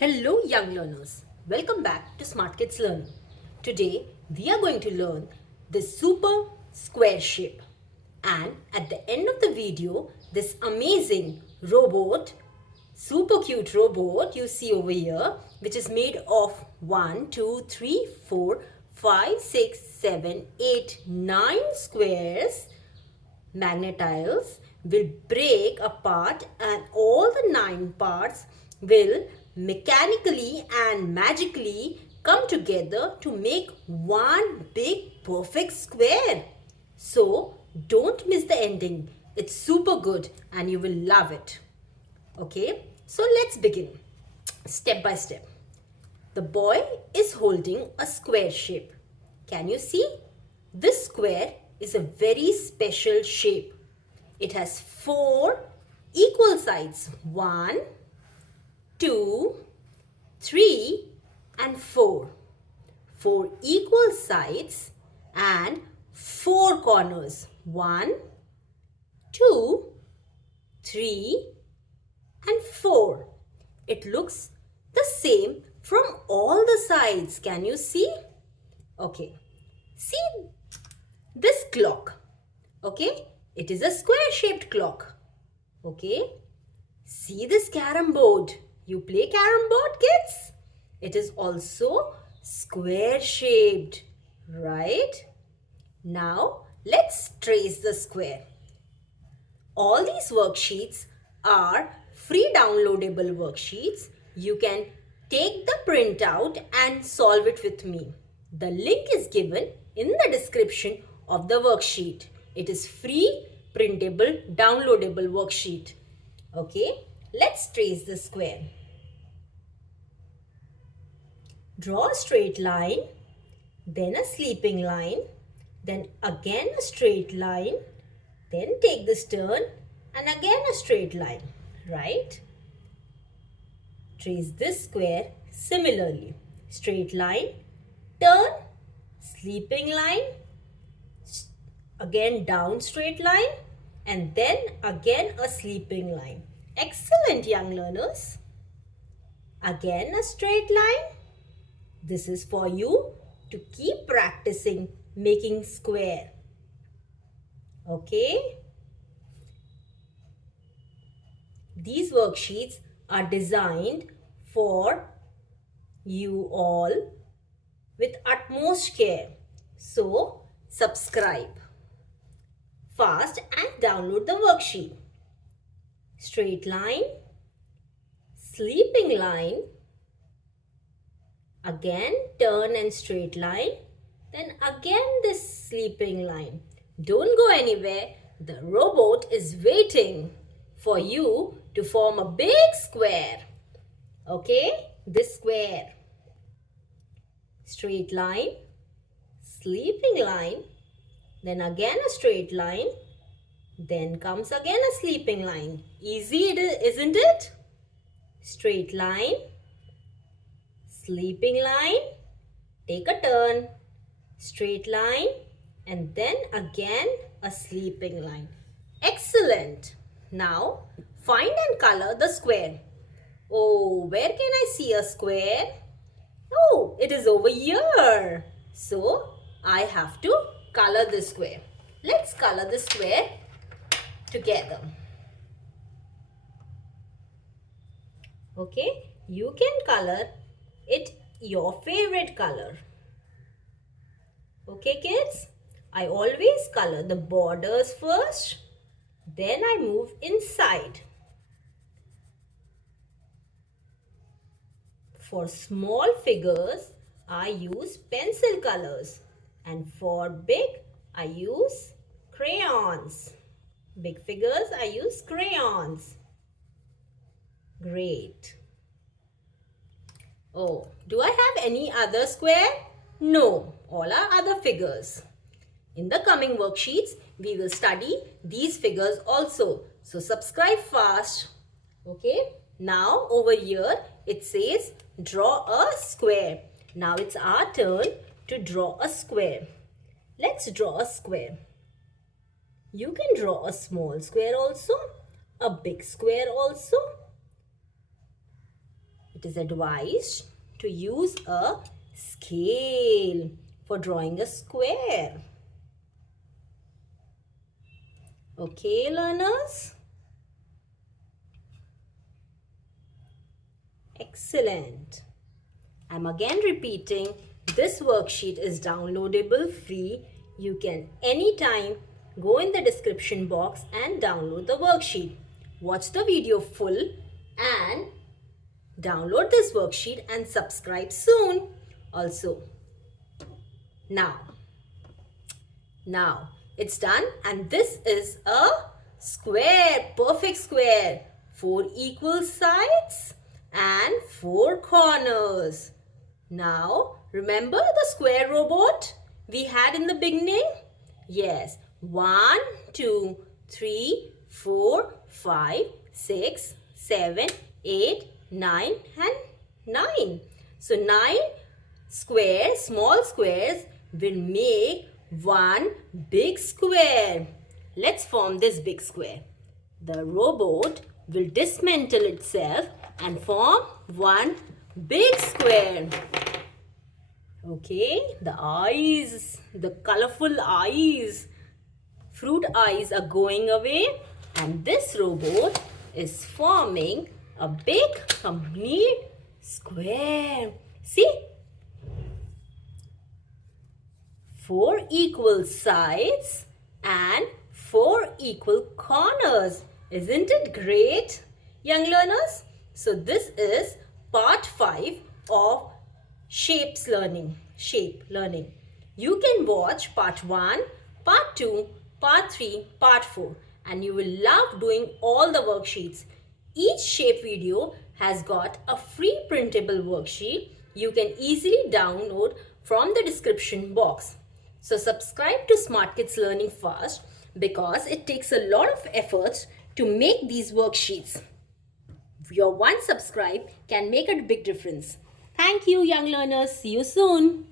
Hello young learners, welcome back to SmartKids Learning. Today we are going to learn this super square shape, and at the end of the video this amazing robot, super cute robot you see over here, which is made of 1, 2, 3, 4, 5, 6, 7, 8, 9 squares, magnet tiles will break apart and all the 9 parts will mechanically and magically come together to make one big perfect square. So don't miss the ending. It's super good and you will love it. Okay, so let's begin step by step. The boy is holding a square shape. Can you see? This square is a very special shape. It has 4 equal sides. 1, 2, 3 and 4. 4 equal sides and 4 corners. 1, 2, 3 and 4. It looks the same from all the sides. Can you see? Okay. See this clock. Okay. It is a square shaped clock. Okay. See this carom board. You play carom board, kids? It is also square shaped. Right? Now let's trace the square. All these worksheets are free downloadable worksheets. You can take the printout and solve it with me. The link is given in the description of the worksheet. It is free, printable, downloadable worksheet. Okay, let's trace the square. Draw a straight line, then a sleeping line, then again a straight line, then take this turn and again a straight line, right? Trace this square similarly. Straight line, turn, sleeping line, again down straight line, and then again a sleeping line. Excellent, young learners. Again a straight line. This is for you to keep practicing making square. Okay? These worksheets are designed for you all with utmost care. So, subscribe fast and download the worksheet. Straight line, sleeping line, again turn and straight line, then again this sleeping line. Don't go anywhere. The robot is waiting for you to form a big square. Okay, this square. Straight line, sleeping line, then again a straight line, then comes again a sleeping line. Easy, isn't it? Straight line, sleeping line, take a turn, straight line, and then again a sleeping line. Excellent. Now find and color the square. Oh, where can I see a square? Oh, it is over here. So I have to color this square. Let's color the square together. Okay, you can color it your favorite color. Okay, kids? I always color the borders first. Then I move inside. For small figures, I use pencil colors. And for big, I use crayons. Big figures, I use crayons. Great. Oh, do I have any other square? No, all are other figures. In the coming worksheets, we will study these figures also. So subscribe fast. Okay. Now over here it says draw a square. Now it's our turn to draw a square. Let's draw a square. You can draw a small square also, a big square also. it is advised to use a scale for drawing a square. Okay, learners? Excellent. I'm again repeating, this worksheet is downloadable free. You can anytime go in the description box and download the worksheet. Watch the video full and download this worksheet and subscribe soon. Also, now it's done, and this is a square, perfect square. 4 equal sides and 4 corners. Now, remember the square robot we had in the beginning? Yes. 1, 2, 3, 4, 5, 6, 7, 8, 9 and 9. So 9 squares, small squares will make one big square. Let's form this big square. The robot will dismantle itself and form one big square. Okay, the eyes, the colorful eyes, fruit eyes are going away, and this robot is forming a big complete square. See? 4 equal sides and 4 equal corners. Isn't it great, young learners? So this is part 5 of shape learning. You can watch part 1, part 2, part 3, part 4, and you will love doing all the worksheets. Each shape video has got a free printable worksheet you can easily download from the description box. So subscribe to SmartKids Learning fast, because it takes a lot of efforts to make these worksheets. Your one subscribe can make a big difference. Thank you, young learners. See you soon.